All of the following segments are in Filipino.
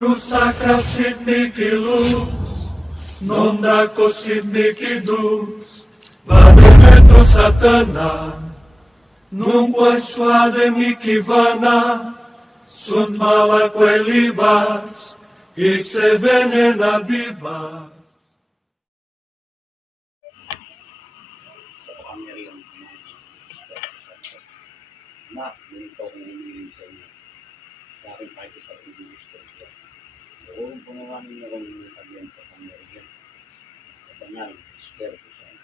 Rusakra sidniki luz, non dako sidniki dus, Vademetro satana, nunca suade mikivana, sunt mala libas, ikse venena bibas. Sa kapangyarihan ng Espiritu Santo. Na, ganito akong humiling sa inyo. Sa aking pakikipag-ibig sa Kristo. Doon punawa ninyo kung inyong kanyang kapangyarihan. Kabanal, Espiritu Santo.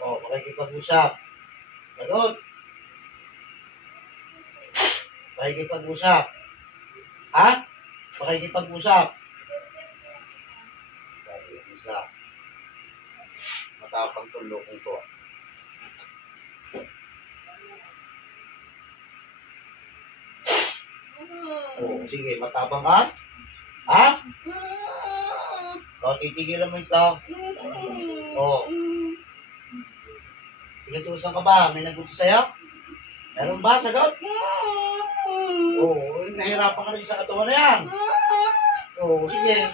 O, pakikipag-usap. Lagot. Pakikipag-usap. Ha? Pakikipag-usap. Pakikipag-usap. Matapang tulong ko. O, sige, matapang ka? Ha? O, titigilan mo ito. O. Pinatusan ka ba? May nagutos sa'yo? Meron ba? Sagot? Oo, nahirapan ka rin sa katawan na yan. Oo, sige.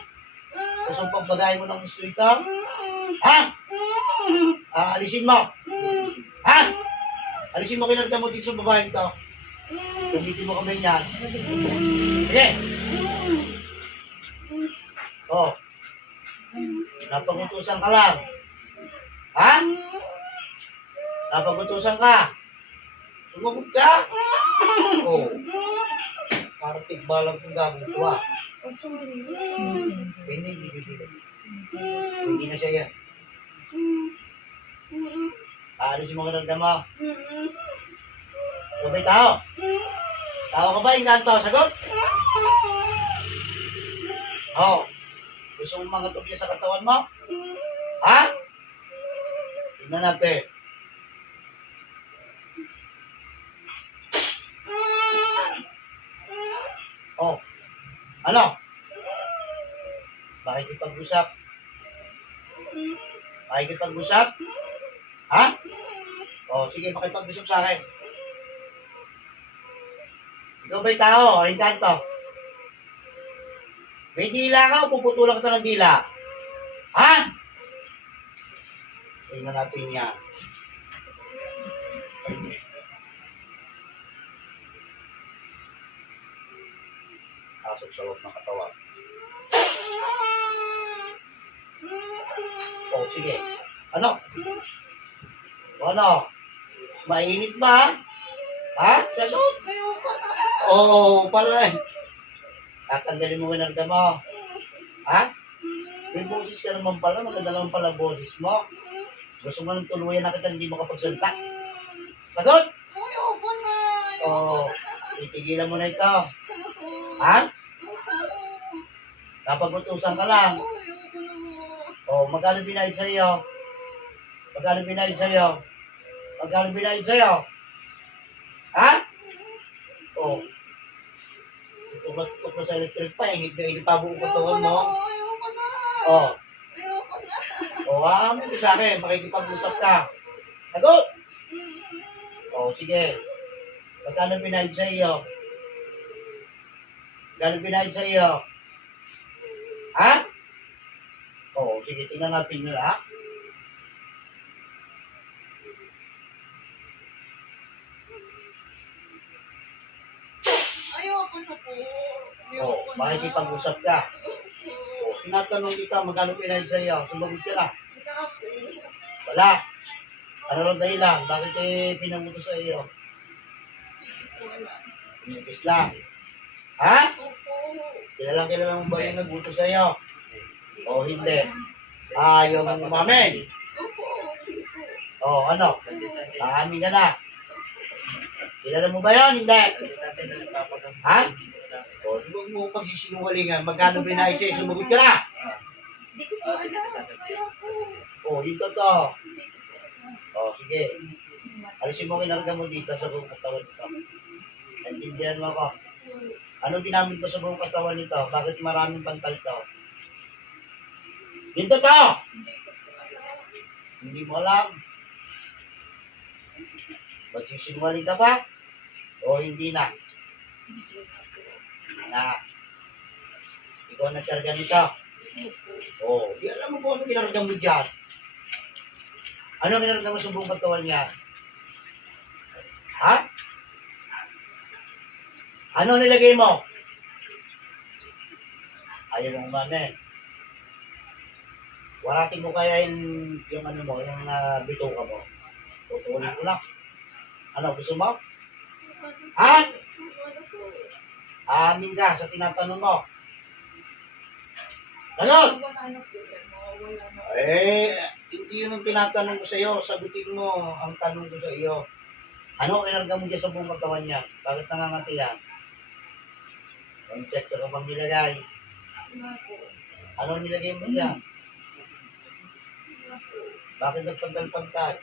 Gusto pagbagayin mo ng gusto ito? Ha? Alisin mo. Ha? Alisin mo kinarga mo dito sa babaeng to. Gamitin mo kami yan. Sige. Oo. Napagutusan ka lang. Ha? Napagutusan ka. Sumagot ka. Oo. Parang tigbalang kong gagawin ko ha. Hindi na siya yan. Aalisin mo ka ng dama. Ikaw ba'y tao? Tao ka ba? Inganto? Sagot? Oo. Gusto mong mga tugya sa katawan mo? Ha? Tignan natin. Oh. Ano? Makikipag-usap? Makikipag-usap? Ha? Oh, sige, makipag-usap sa akin. Ikaw ba'y tao? O inkanto? May dila ka o puputulang ka ng dila? Ha? Tingnan natin yan. Pasok sa loob ng katawan. O, sige. Ano? Ano? Mainit ba? Ha? Sasun? Oo, pala eh. Tatanggalin mo winarga mo. Ha? May boses ka naman pala. Maganda naman pala boses mo. Gusto mo ng tuluyan na kita hindi makapagsalita. Sagot! Ayoko na. O, titigilan mo na ito. Ha? Napagutusan ka lang. Ayoko na mo. O, magkano binayad sa iyo? Magkano binayad sa iyo? Magkano binayad sa iyo? Ha? O, tutok na sa electric pa, hindi pa buong katawan mo. Ayoko na. O, Ayoko na. o, aamin ka sa akin, makikipag-usap ka. Sagot! O, sige. Magkano binayad sa iyo? Magkano binayad sa iyo? Ha? O, sige, tingnan natin yun, ha? Ayoko na po. O, makikipag-usap ka. O, tinatanong kita, magkano binayad sa iyo? Sumagot ka na. Wala. Ano ang dahilan? Bakit pinamuto sa iyo? Pinutos lang. Ha? Kilala mo ba yung nagbuto sa iyo? O hindi? Ayaw mong umamin. O ano? Nakamin ka na. Kilala mo ba yun? Hindi. Ha? O, di ba mo pagsisinungalingan? Magkano binayad sa'yo? Sumagot ka na. Hindi ko po alam. Wala po. O, dito to. O, sige. Alisin mo kinarga mo dito sa buong katawan nito. Naintindihan mo ako. Ano ginamit mo sa buong katawan nito? Bakit maraming pantal to? Dito to! Hindi mo alam. Magsisinungaling ka ba? O hindi na? Na. Ikaw na karga nito. O, di alam mo kung ano kinarga mo dyan. Ano kinarga mo sa buong katawan niya? Ha? Ano nilagay mo? Ayaw mong umamin. Warating mo kaya yung ano mo, yung bituka mo. Tutuloy ko lang. Ano, gusto mo? Ha? Amin ka sa tinatanong mo. Ano? Hindi yun ang tinatanong ko sa iyo. Sagutin mo ang tanong ko sa iyo. Ano kinarga mo dyan sa buong katawan niya? Bakit nangangati yan? Insekto ka bang nilagay? Ano nilagay mo dyan? Bakit nagpagdalpagtay?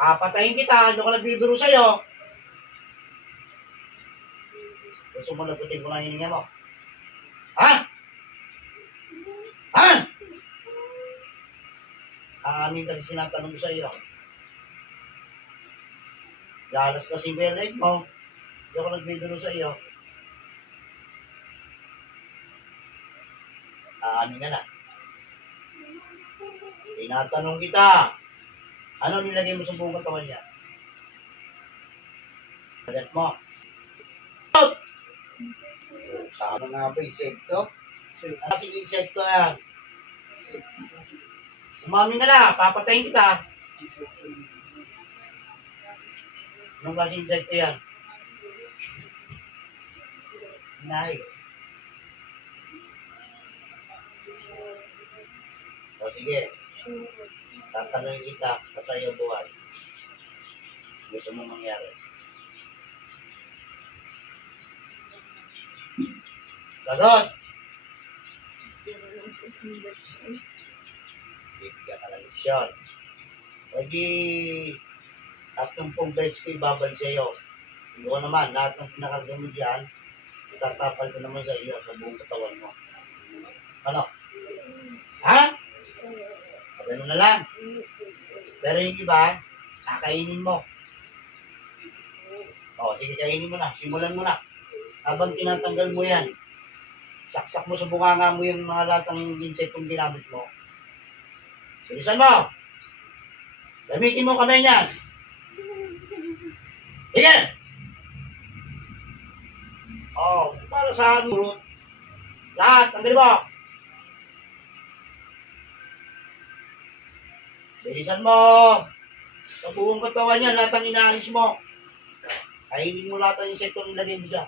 Patayin kita, ano ka nagbibiro sa'yo? Gusto mo lagutin ko na hininga mo? Ha? Ha? Amin kasi sinatanong ko sa'yo. Lalas kasi beleg mo. Hindi ako nagbibiro sa'yo. Amin ka na. Tinatanong kita. Ano nilagay mo sa buong katawan niya? Sagat mo. Sama nga ba insekto? Kasing insekto yan. Umamin ka na, papatayin kita. Anong kasing insekto yan? Hinahig. O sige. Tatanungin kita sa iyong buhay. Gusto mo mangyari. Sagot! Bibigyan ka ng leksyon. O di, 30 beses ko ibabalik sa iyo. Ikaw naman, lahat ng pinakarga mo dyan, itatapal ko naman sa iyo sa buong katawan mo. Ano? Ha? Ganun na lang. Pero yung iba, kakainin mo. O, sige, kainin mo na. Simulan mo na. Habang tinatanggal mo yan, saksak mo sa bunganga mo yung mga lahat ng insektong ginamit mo. Bilisan mo! Gamitin mo kamay niyan. Sige! O, para sa murot. Lahat, tanggal mo. Bilisan mo! Sa buong katawan niya, lahat ang inaalis mo. Kainin mo lahat ang insekto ng lagay mo dyan.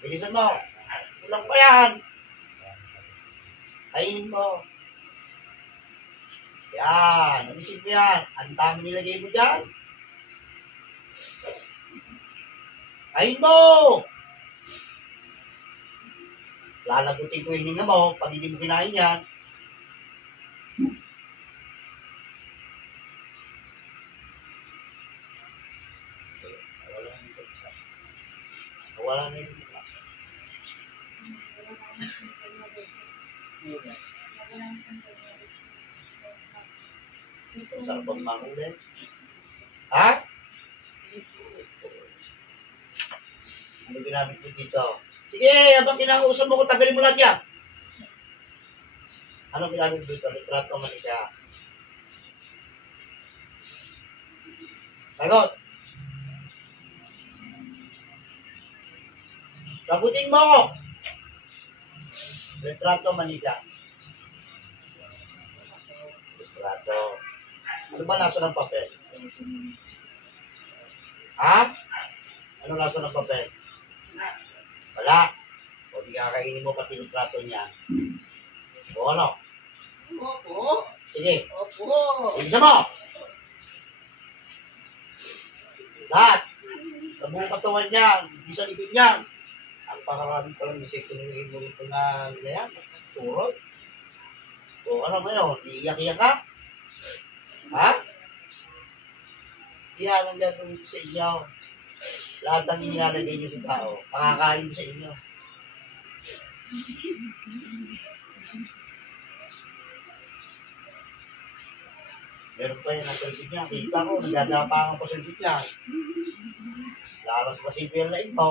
Bilisan mo! Kulang pa yan! Kainin mo. Yan. Naisip mo yan. Ang dami nilagay mo dyan. Kain mo! Lalagutin ko yung hininga mo pag hindi mo kinain yan. Wala na yung sarap ang makulit. Ha? Ano ginamit mo dito? Sige, habang kinakausap mo ko, tagalin mo lahat yan. Ano ginamit mo dito? Litrato manika. Sagot. Sagutin mo! Litrato manika. Litrato. Ano ba nasa ng papel? Ha? Ano nasa ng papel? Wala. O di kakainin mo pati litrato niya. O ano? Opo. Sige. Opo. Isa mo! Lahat. Sa buong katawan niya, hindi sa likod niya. Ang pakarami pa lang isip tinigil mo rito na ganyan. Surot. O ano ngayon? Iiyak-iyak ka? Ha? Yan ang gagawin ko sa inyo. Lahat ng inilalagay nyo sa tao, makakain mo sa inyo. Meron pa yan ang salgit niya. Kita ko, nagagapangan pa salgit niya. Lalas pa si Pierre na ito.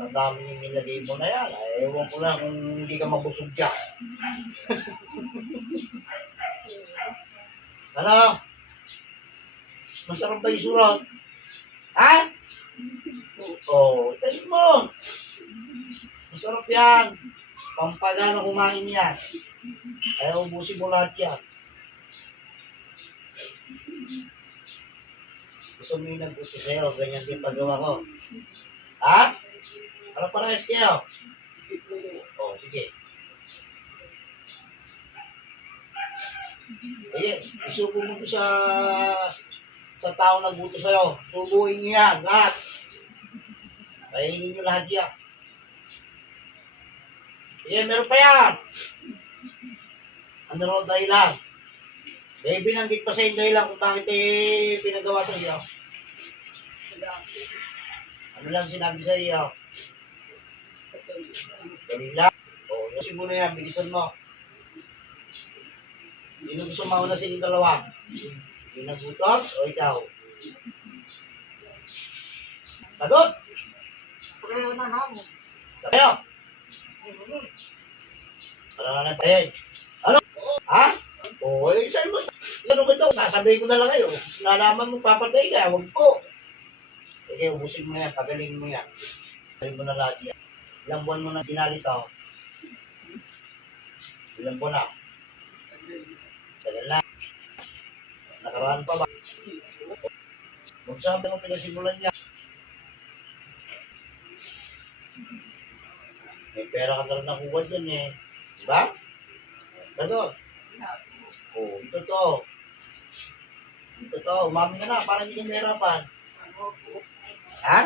Ang dami yung nilagay mo na yan. Ay, ewan ko lang kung hindi ka mabusog dyan. Ano? Masarap ba yung surat? Ha? Oo, tayo mo. Masarap yan. Pampagana kumain yan. Kaya ubusin mo lahat yan. Gusto mo yung nagbuti sa'yo, ganyan din paggawa ko. Ha? Ano parehas kayo? Oh, sige. Sige, isubo mo ito sa tao nagbuto sa'yo. Subuhin niyo yan, lahat. Kainin niyo lahat yan. Sige, meron pa yan. Ano raw dahilan? Eh, binanggit pa sa inyo dahilan kung bakit pinagawa sa iyo. Ano lang sinabi sa iyo? Dali lang. O, yosin mo na yan. Bilisan mo. Sino gusto mauna sa inyong dalawa? Yung nagutos o ikaw? Sagot! Pareho na namin. Tayo! Ano na tayo? Ano? Ha? O, sa'yo mo. Ano ba ito? Sasabihin ko na lang kayo. Nalaman mo papatay ka. Huwag po. Sige, ubusin mo yan. Tagalin mo yan. Tagalin mo na lahat yan. Ilang buwan mo na dinalito? Ilang buwan na? Tagal na. Nakaraan pa ba? Magsabi mo pinasimulan niya. May pera ka na rin nakuha dyan eh. Diba? Gano'n. Oo, ito to. Ito to. Umami ka na. Parang hindi ka mahirapan. Ha?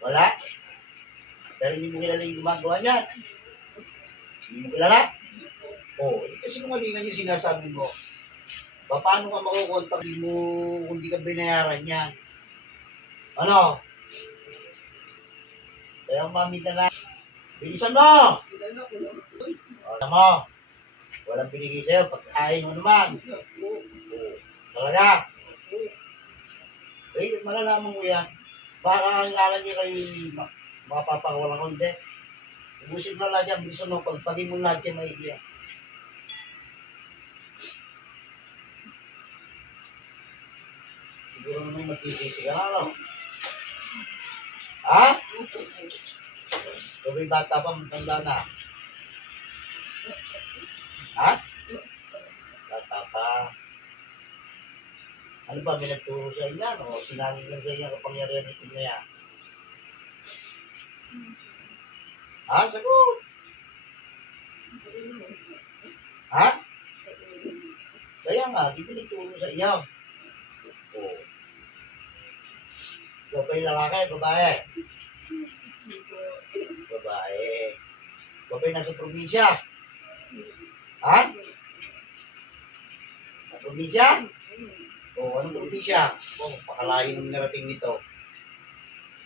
Wala? Pero hindi mo kilala yung gumagawa niyan. Hindi mo kilala? Oo, kasi kumalingan yung sinasabi mo. Paano ka makukontak mo kung di ka binayaran yan? Ano? Kaya umami ka na. Bilisan mo! Alam mo, walang binigay sa'yo. Pagkain mo naman. Oo. Talaga? Eh, malalaman mo yan. Baka ang niyo kayo mapapakawalan ko, hindi. Ubusin mo lahat yan. Bilisan mo. Pagpagin mo lahat yan, maigi yan. Siguro naman magsisisi ka na, no? Ha? Sabi bata pa, matanda na. Ha? Bata pa. Ano ba, may nagturo sa inyo? O sinangin lang sa inyo ang kapangyarihan ito na yan? Ha? Sagot! Ha? Kaya nga, di pinagturo sa iyo. Oo. Ikaw ba yung lalaki, babae? Babae. Ikaw ba yung nasa probinsya? Ha? Sa probinsya? O, anong probinsya? O, pakalayo ng narating nito.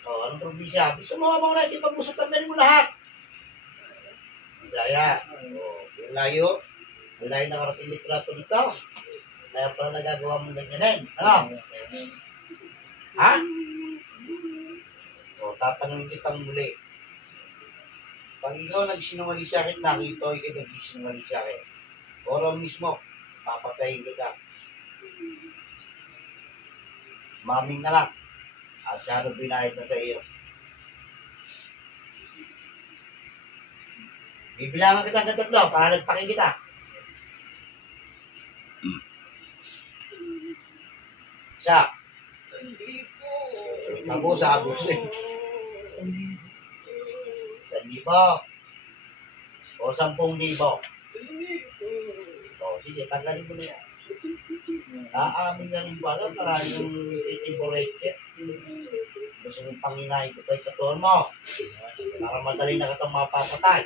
O, anong probinsya? Gusto mo mga natin pag-usap mo lahat. Bisaya. O, yung layo. Yung layo nakarating litrato nito. Kaya pala nagagawa mong ganyanin. Ano? Ha? O, tatanungin kitang muli. Pag ikaw nagsinungaling sa akin, nakita ikaw nagsinungaling sa akin. Oro mismo, papatayin kita. Maming na lang. At kano binayad na sa iyo. Bibilangan kita ng tatlo para nagpakin kita. Isa. Ako sa abos eh. 1,000. O 10,000. O sige, tanggalin mo na yan. Aamin na rin ba na para yung itiborate. Gusto mong panginahin ko pa yung katawan mo. Para madali na katang mapapatay.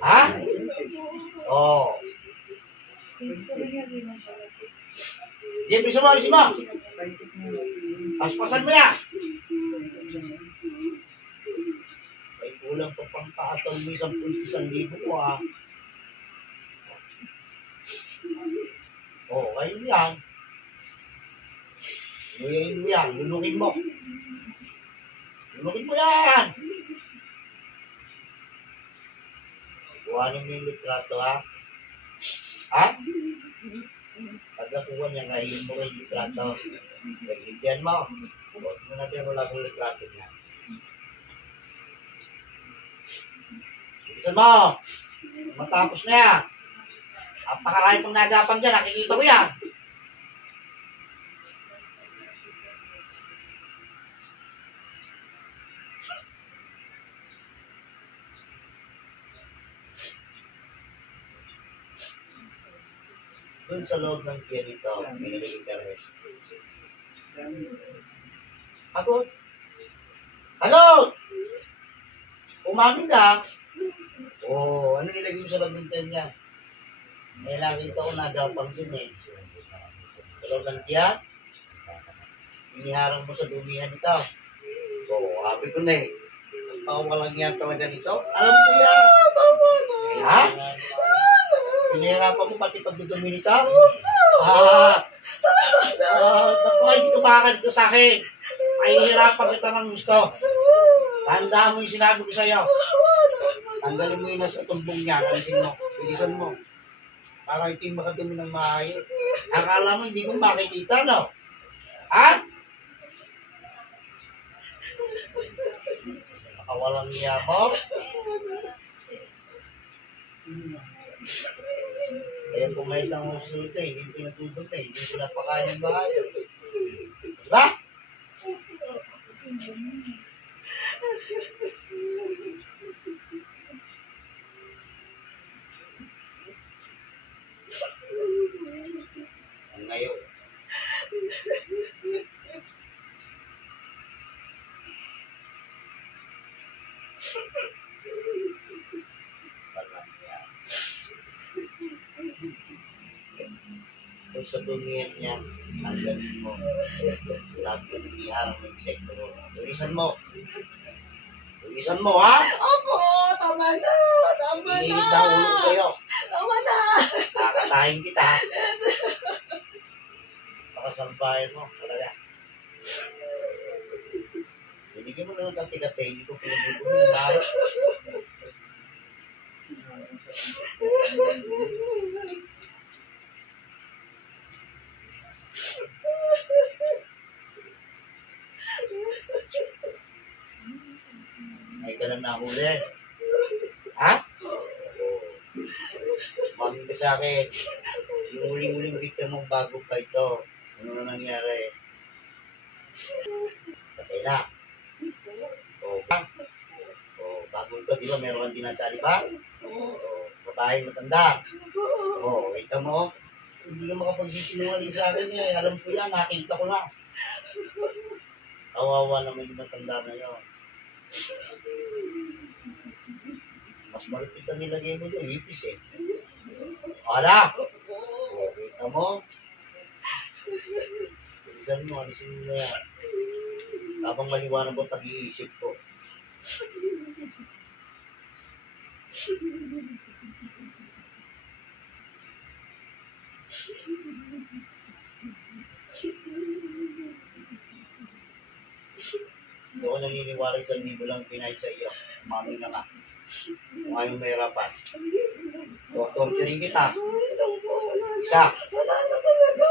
Ha? Oo. Sige, bisa mo. Paspasan mo yan. Ay, kulang pa pang taatan mo 10,000 ko ha. Oo, ayun yan. Ngayon mo yan, lulukin mo. Lulukin mo yan. Buhanin mo yung litrato ha. Ha? Pag nakuha niya, ngayon mo yung litrato. Nagbibigyan mo. Huwag mo natin wala sa litrato niya. Bilisan mo. Matapos na yan. Napakarami pang nagapang dyan. Nakikita ko yan. Doon sa loob ng tiyan ito, may nag-interest. Sagot! Sagot! Umamin ka. Oo, ano nilagay mo sa loob ng tiyan niya? May nakita ko nagapang dun eh. Sa loob ng tiyan, iniharang mo sa dumihan ito. Oo, happy ko na eh. Ang walang yan talaga nito. Alam ko yan. Ha? Pinahirapan mo pati pagdudumi nito? Naku, hindi tumakan dito sa akin. Mahihirapan kita ng gusto. Tandaan mo yung sinabi ko sa'yo. Tanggalin mo yung nasa tumbong niya. Alisin mo. Bilisan mo. Para hindi makadumi ng maayos. Akala mo hindi ko makikita, no? Ha? Nakawalang niya mo. Kaya pumayad ang uso ito, hindi ko pinatutog na, hindi ko napakain ng bahay. Diba? Ang ngayon. Kung sa dumihan niya, ang galing mo. Lahat ng iharang ng insekto mo. Tulisan mo. Tulisan mo, ha? Opo, tama na. Tama na. Hinihilig na ang ulo ko sa'yo. Tama na. Nakakatahin kita, ha? Pakasampahin mo. Talaga. Binigyan mo na ng kati-kati. Hindi ko pinagin ko yung bahay. May ka lang nahuli. Ha? Mami ka sa akin. Yung huling-huling victim mong bago pa ito. Ano na nangyari? Patay na. Bago ito, di ba, meron kang dinadali ba? Babae matanda. Kita mo, hindi ka makapagsisinungaling sa akin eh. Alam ko yan, nakita ko na. Kawawa naman yung matanda na yun. Mas malupit ang nilagay mo yung hipis eh. Wala! Kita mo? Alisin mo na yan. Habang maliwanag ang pag-iisip ko. Hindi ako naniniwala sa libo lang pinay sa iyo. Mami na nga. Kung ayaw mahirapan. Torturing kita. Isa. Wala na talaga.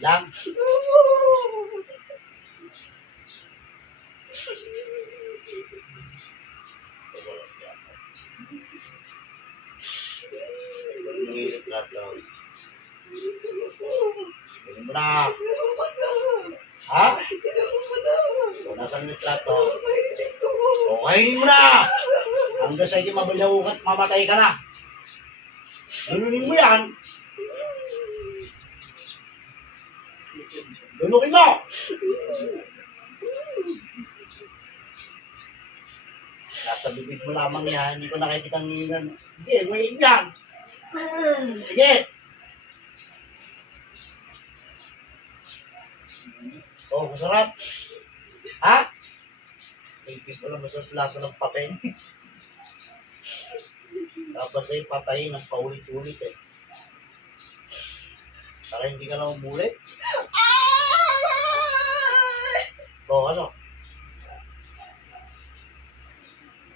Lang. Nangilit lahat daw. Ganun mo na. Ha? So, nasaan yung litrato? O, kainin mo na! Hanggang sa hindi mabalaw at mamatay ka na. Ganunin mo yan. Ganunin mo! Nasa bibig mo lamang yan. Hindi ko nakikita ng hihingan. Sige, ngayon yan. Sige. Oh, masarap. Ha? Hindi ko lang masarap lasa ng papel. Dapat sa'yo patayin ng paulit-ulit eh. Para hindi ka na umulit. Oh, ano?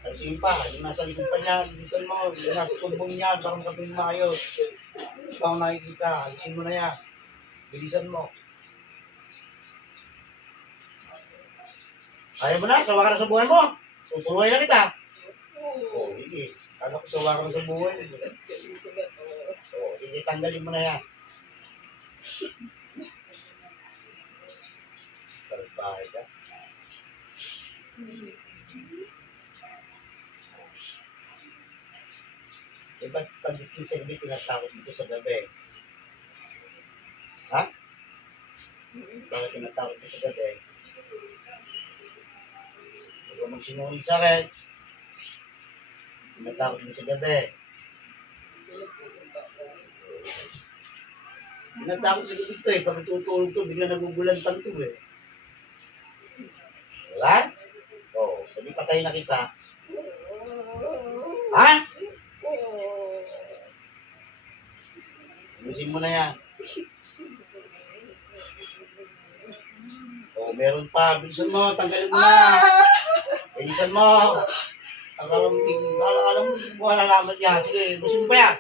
Alisin pa, yung nasa likod pa niya, alisin mo, yung nasa tumbong niya, baka makatuloy maayos. Ikaw nakikita, alisin mo na yan. Bilisan mo. Ayaw mo na, sawa ka na sa buhay mo. Tutuloy na kita. Sige. Kala ko sawa ka na sa buhay. Sige, tanggalin mo na yan. Bahay ka. Ba't pag-itin sa gabi, tinatakot dito sa gabi? Ha? Bakit tinatakot dito sa gabi? Huwag ka magsinungaling sa akin. Tinatakot dito sa gabi. Tinatakot sa gabi ito eh. Pag tutulog to, bigla nagugulantan to eh. Diba? Sabi patay na kita. Ha? Lusin mo na yan. Meron pa. Bilisan mo. Tanggalin mo na. Bilisan mo. Alam mo, buwan na naman yan. Sige, lusin mo pa yan.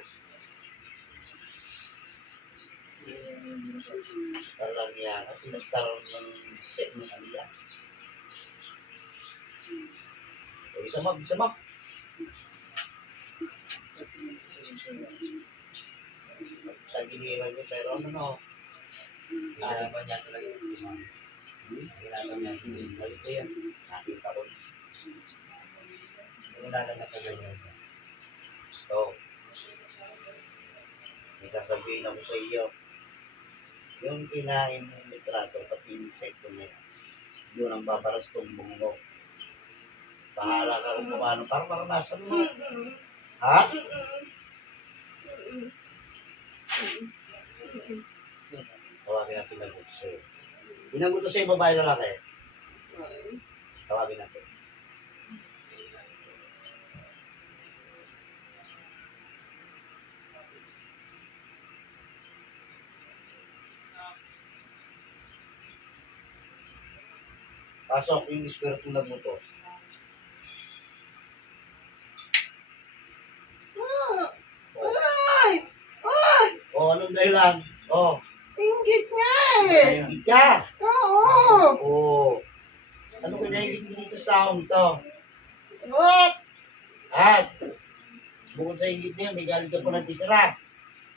Alam yan. At nagkaroon ng set ng kanila. Bilisan mo. Bilisan mo. Tagiliran niyo, pero ano, nalaman niya talaga yung nalaman niya yung balik ko yan. Nakita ko. Wala na nakaganyan siya. So, may sasabihin ako sa iyo, yung kinain ng litrato, pati yung insekto na yan, yun ang babaras tumbong mo. Bahala ka kung paano, para maranasan mo. Ha? Tawagin natin pinaguto sa'yo. Pinaguto sa'yo, babae na lalaki. Tawagin natin. Pasok yung espiritu nagbuto. Anong dahilan? Inggit nga eh. Nainggit ka. Oo. Ano ko nainggit mo dito sa taong ito? What? At, bukod sa inggit niya, may galing ka po ng titira.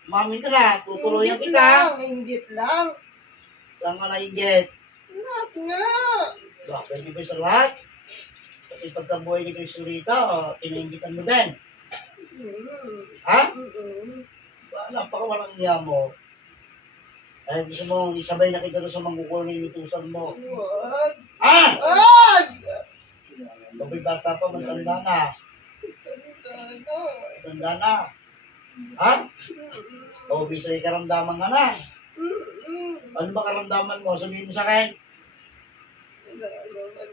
Umamin ka na, tutuloyan Inggit kita. lang, inggit lang. Saan ka na-inggit? Lahat nga. Bakit di ba sa lahat? Kasi pagkabuhay ni Cristo rito, inaingitan mo din. Mm. Ha? Mm. Napakawalang niya mo. Ay, gusto mo, isabay na kita doon sa mangkukulang na inutusan mo. Wag. Ah! Wag! Baboy bata pa, matanda na. Ano? Matanda na. Ha? O, bisa may karamdaman ka na. Mm. Ano ba karamdaman mo? Sabihin mo sa akin. Wala naman.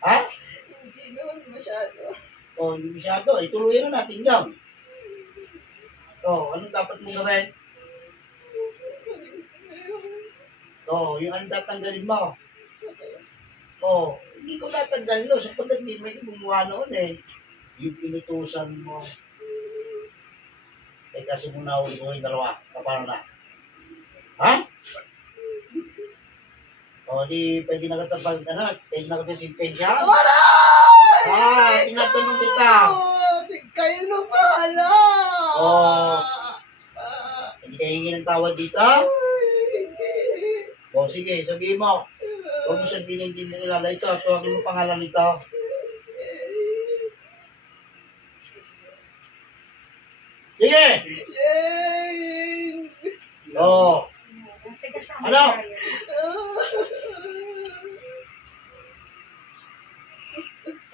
Ha? Hindi naman masyado. O, hindi masyado. Ituloy na natin yan. O, anong dapat mong gawin? O, yung anong tatanggalin mo? O, hindi ko tatanggalin no. Sapagkat hindi may gumawa noon eh. Yung pinutusan mo. Eh, kasi muna ulit mo yung dalawa. Kapano na? Ha? O, di pwede na kita pag, ano, pwede na kita sintensya? Aray! Ah, tinatanong kita. Kayo na bahala! Oh. Ah, Hindi ka hingi ng tawad dito? hindi. O, sige, sabihin mo. Huwag mo sabihin hindi mo kilala ito. Tuwagin mo pangalan nito. Sige! Yay! O, ano?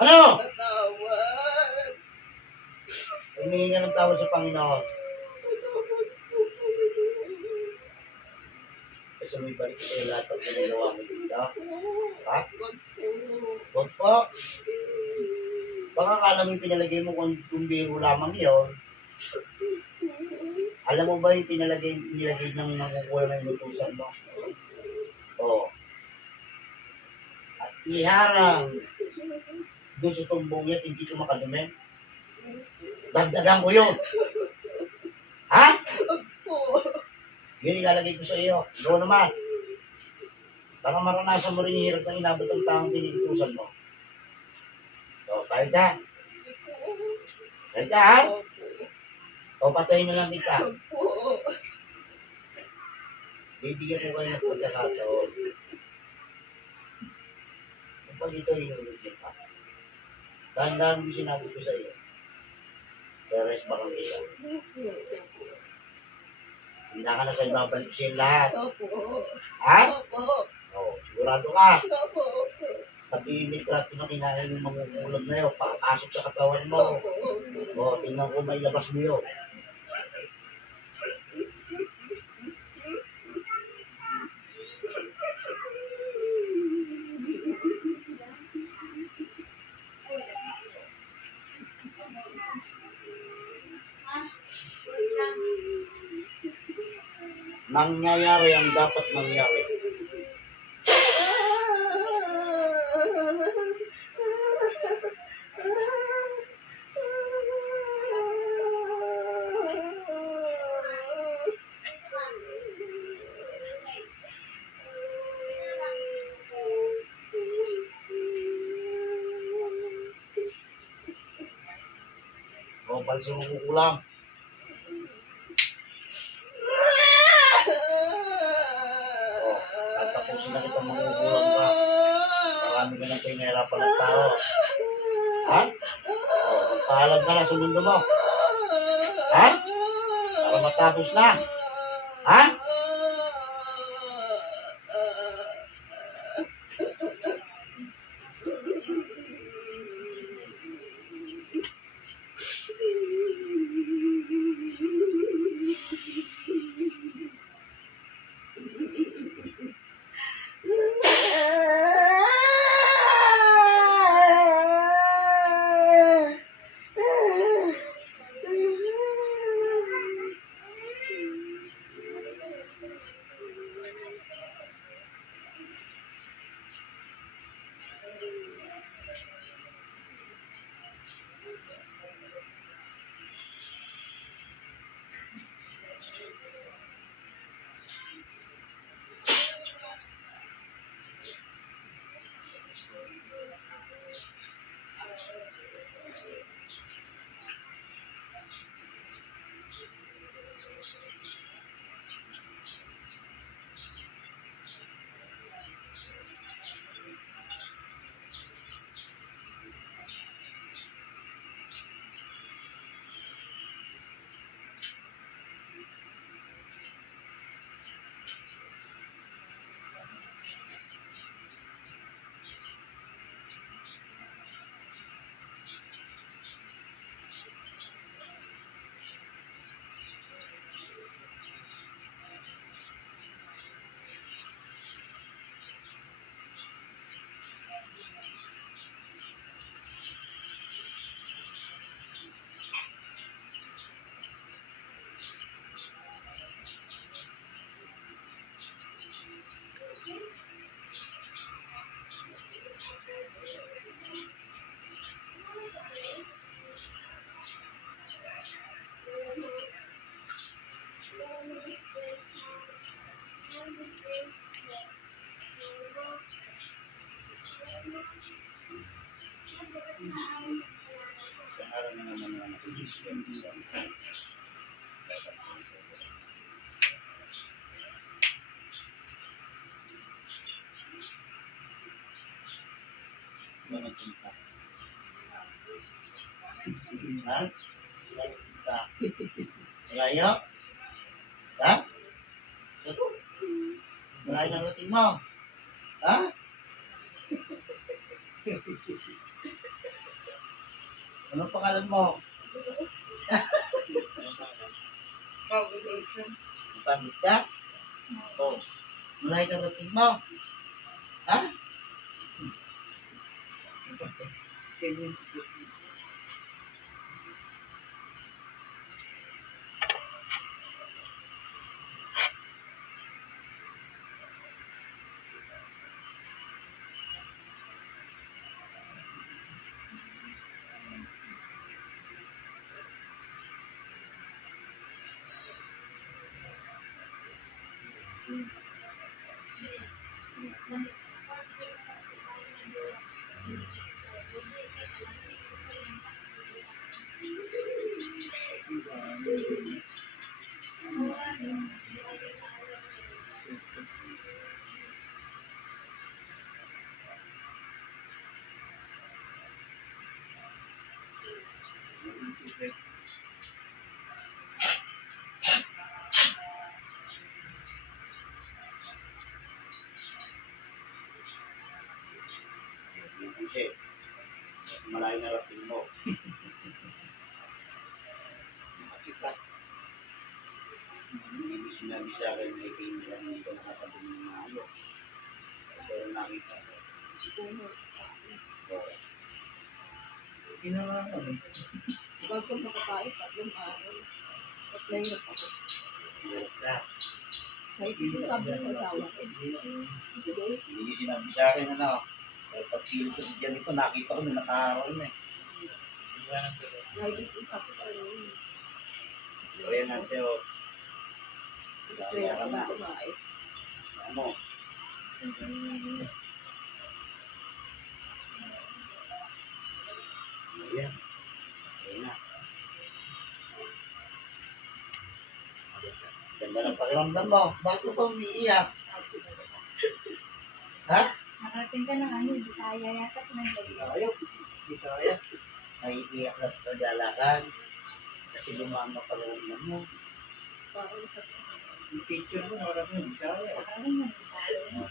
Ano? Patawad. Humingi ka ng tawad sa Panginoon. Kasi may balik ko yung lahat ng ginagawa mo dito. Ha? Huwag po. Baka akala mo yung pinalagay mo kung biro lamang yun. Alam mo ba yung nilagay ng nakukuha ng inutusan mo? Oo. At iharang doon sa tumbong yan, hindi ko makadumi. Dagdagan ko yun. Ha? Po. Yun ilalagay ko sa iyo. Gawin naman. Para maranasan mo rin yung hirap ng inabot ng taong pininutusan mo. So, kahit ka. Kahit ka, ha? O, patayin na lang kita. Po. Bibigyan ko kayo ng pagkakataon. Kapag ito inulit niyo pa. Dahan-dahan mo sinabi ko sa iyo. Teres bakang kita. Hindi na ka na sa ibabalik ko sa'yo lahat. Opo. Ha? Opo. O, sigurado ka. Opo. Pati yung nitrato na kinain ng mangukulam na yun, pakapasok sa katawan mo. O, tingnan ko may labas mo yun. Nangyayari ang dapat mangyari. O, balik sa makukulam. O, at tapusin na kita makukulam ka. Marami ka ng pinahirapan ng tao. Ha? O, magpaalam ka na sa mundo mo. Ha? Para matapos na. Ha? Malayo? Ha? Ito? Malayo na natin mo? Ha? Anong pangalan mo? Congregation. Pamit ka? O, malayo na natin mo? Ha? Kasi, malayo na natin mo. Makita. Hindi mo sinabi sa akin na ipinila hindi ka nakatabi ng maayos. Pero nakita ko. Oo. Hindi na nga ano. Bago makakain, 3 araw. At nahirap ako. Hirap na. Kahit ito sabi sa asawa ko. Guys, Hindi niyo sinabi sa akin ano. Pag silip ko si Janito, nakita ko na nakaaraw na eh. kahit isa ko sa ano. O yan ate o. Kaya ako na kumain. Ano? Ayan. Ayan na. Ganda ng pakiramdam mo. Bakit ka umiiyak? Ha? Nakarating ka ng ano, Bisaya yata pinagdali. Ayaw. Bisaya. Naiiyak na sa kagalakan. Kasi lumang na pakiramdam mo. Parang isa sa Yung picture mo, nakarap mo, Bisaya. Parang yung Bisaya.